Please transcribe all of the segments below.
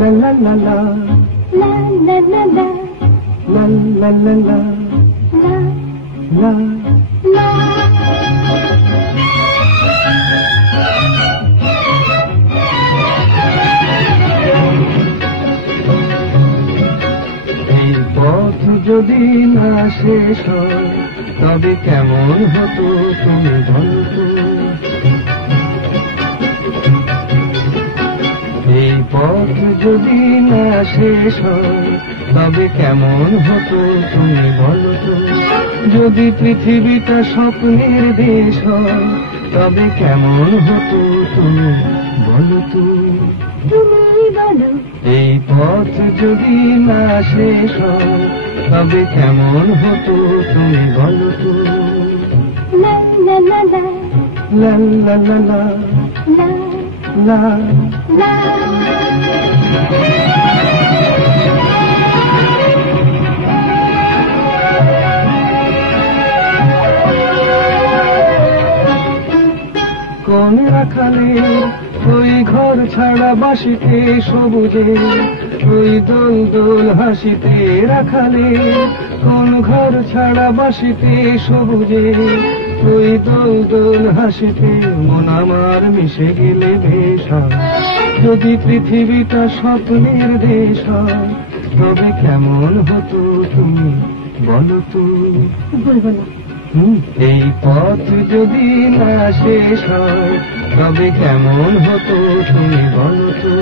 La la la la, la la la la, la la la la, la la. la. এই পথ যদি না শেষ হয় তবে কেমন হতো তুমি বলতো। এই পথ যদি না শেষ হয় তবে কেমন হতো তুমি বলতো। যদি পৃথিবীটা স্বপ্নের দেশ হয় তবে কেমন হতো তুমি বলতো। তুমি বলো এই পথ যদি না শেষ হয় তবে কেমন হতো তুমি বলতো। la la la la, লা লা লা লা, la লা। la. কোন রাখালে ওই ঘর ছাড়া বাসিতে সবুজে, ওই দোল দোল হাসিতে রাখালে কোন ঘর ছাড়া বাসিতে সবুজে, ওই দোল দোল হাসিতে মন আমার মিশে গেলে বেশ হয়। যদি পৃথিবীটা স্বপ্নের দেশ হয় তবে কেমন হতো তুমি বলো তো। বলবো না। এই পথ যদি না শেষ হয় তবে কেমন হতো তুমি বলো তো।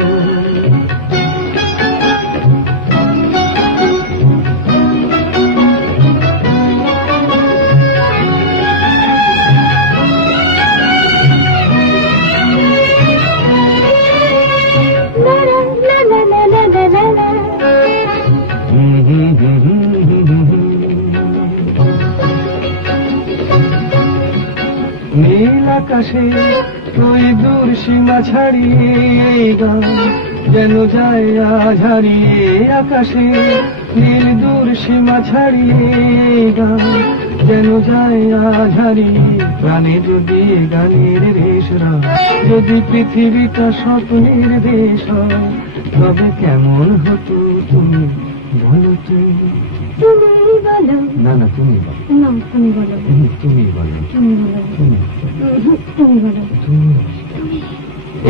la la la la la la la. নীল আকাশে ওই দূর সীমা ছাড়িয়ে এই গান যেন যায় আজ হারিয়ে। আকাশে নীল দূর সীমা ছাড়িয়ে এই গান যেন যায় আজ হারিয়ে। প্রাণে যদি গানের রেশরা, যদি পৃথিবীটা স্বপ্নের দেশ হয় তবে কেমন হতো তুমি বলো তো। তুমি বলো না না তুমি বলো। না, তুমি বলো তুমি বলো। তুমি বলো তুমি বলো।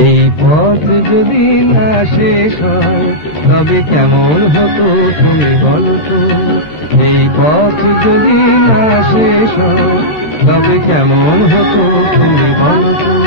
এই পথ যদি না শেষ হয় তবে কেমন হতো তুমি বলো তো। এই পথ যদি না শেষ হয় তবে কেমন হতো তুমি বলো তো।